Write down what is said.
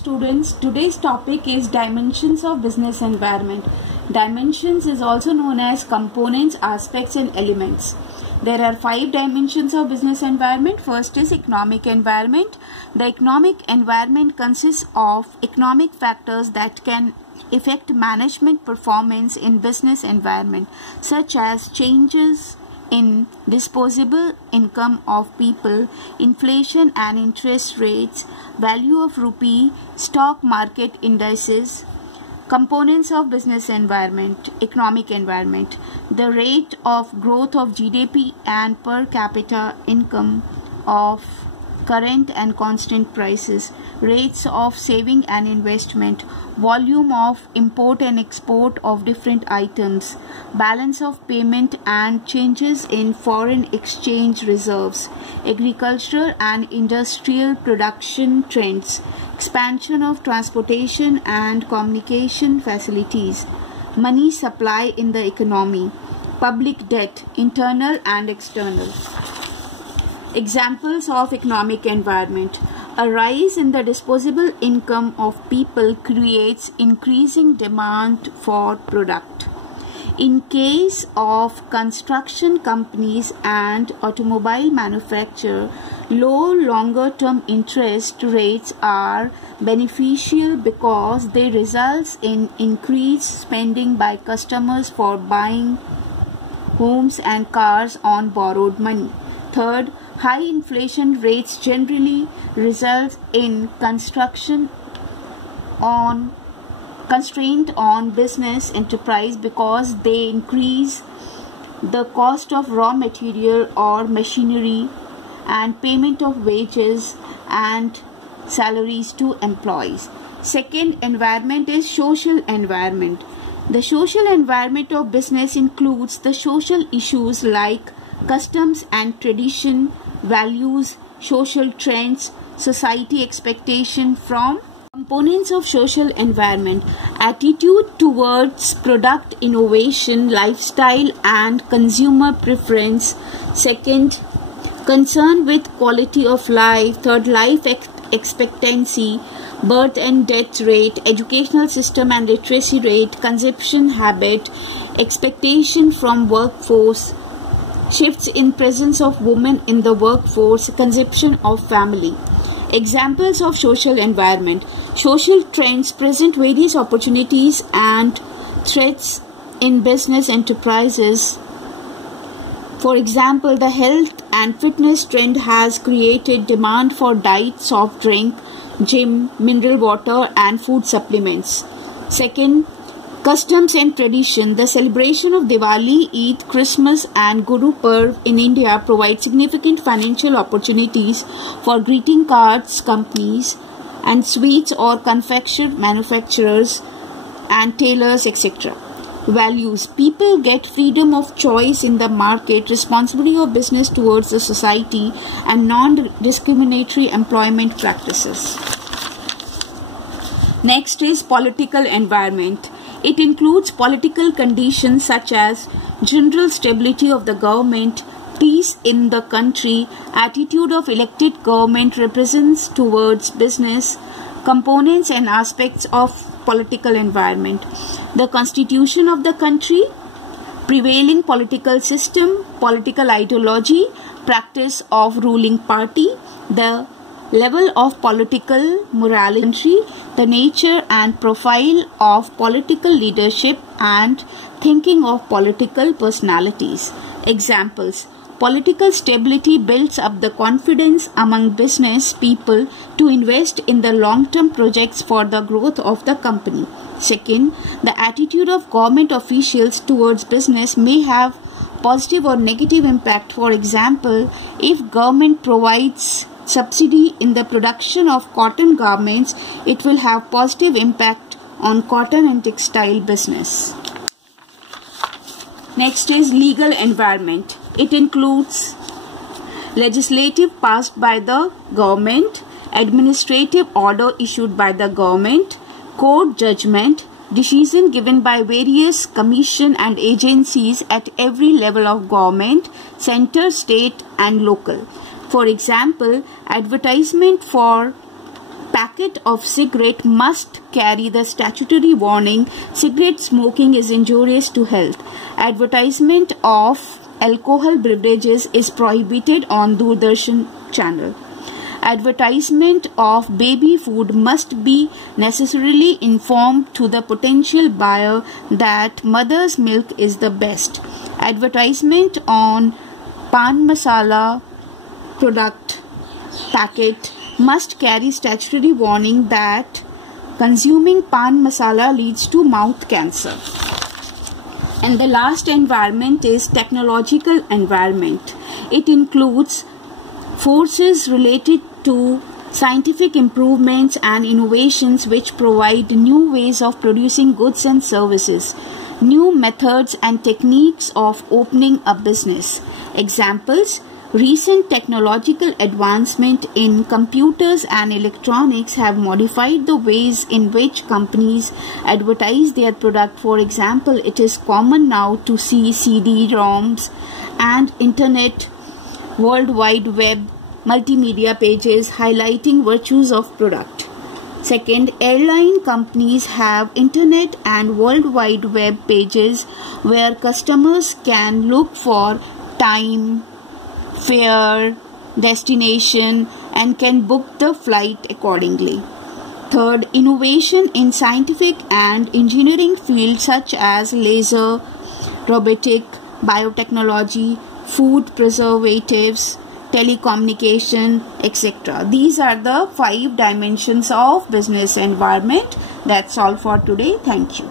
Students, today's topic is dimensions of business environment. Dimensions is also known as components, aspects and elements. There are 5 dimensions of business environment. First is economic environment. The economic environment consists of economic factors that can affect management performance in business environment, such as changes in disposable income of people, inflation and interest rates, value of rupee, stock market indices. Components of business environment, economic environment: the rate of growth of GDP and per capita income of current and constant prices, rates of saving and investment, volume of import and export of different items, balance of payment and changes in foreign exchange reserves, agricultural and industrial production trends, expansion of transportation and communication facilities, money supply in the economy, public debt, internal and external. Examples of economic environment: a rise in the disposable income of people creates increasing demand for product. In case of construction companies and automobile manufacture, low longer-term interest rates are beneficial because they result in increased spending by customers for buying homes and cars on borrowed money. Third, high inflation rates generally result in constraint on business enterprise because they increase the cost of raw material or machinery and payment of wages and salaries to employees. Second environment is social environment. The social environment of business includes the social issues like customs and tradition, values, social trends, society expectation from. Components of social environment: attitude towards product innovation, lifestyle and consumer preference. Second, concern with quality of life. Third, life expectancy, birth and death rate, educational system and literacy rate, consumption habit, expectation from workforce, shifts in presence of women in the workforce, conception of family. Examples of social environment: social trends present various opportunities and threats in business enterprises. For example, the health and fitness trend has created demand for diet, soft drink, gym, mineral water and food supplements. Second, customs and tradition. The celebration of Diwali, Eid, Christmas and Guru Parv in India provide significant financial opportunities for greeting cards companies and sweets or confection manufacturers and tailors, etc. Values: people get freedom of choice in the market, responsibility of business towards the society and non-discriminatory employment practices. Next is political environment. It includes political conditions such as general stability of the government, peace in the country, attitude of elected government represents towards business. Components and aspects of political environment: the constitution of the country, prevailing political system, political ideology, practice of ruling party, the level of political morality, the nature and profile of political leadership and thinking of political personalities. Examples: political stability builds up the confidence among business people to invest in the long-term projects for the growth of the company. Second, the attitude of government officials towards business may have positive or negative impact. For example, if government provides subsidy in the production of cotton garments, it will have positive impact on cotton and textile business. Next is legal environment. It includes legislative passed by the government, administrative order issued by the government, court judgment, decision given by various commission and agencies at every level of government, center, state and local. For example, advertisement for packet of cigarette must carry the statutory warning, cigarette smoking is injurious to health. Advertisement of alcohol beverages is prohibited on Doordarshan channel. Advertisement of baby food must be necessarily informed to the potential buyer that mother's milk is the best. Advertisement on pan masala product packet must carry statutory warning that consuming pan masala leads to mouth cancer. And the last environment is technological environment. It includes forces related to scientific improvements and innovations which provide new ways of producing goods and services, new methods and techniques of opening a business. Examples: recent technological advancement in computers and electronics have modified the ways in which companies advertise their product. For example, it is common now to see CD-ROMs and Internet, World Wide Web, multimedia pages highlighting virtues of product. Second, airline companies have Internet and World Wide Web pages where customers can look for time, fare, destination, and can book the flight accordingly. Third, innovation in scientific and engineering fields such as laser, robotic, biotechnology, food preservatives, telecommunication, etc. These are the 5 dimensions of business environment. That's all for today. Thank you.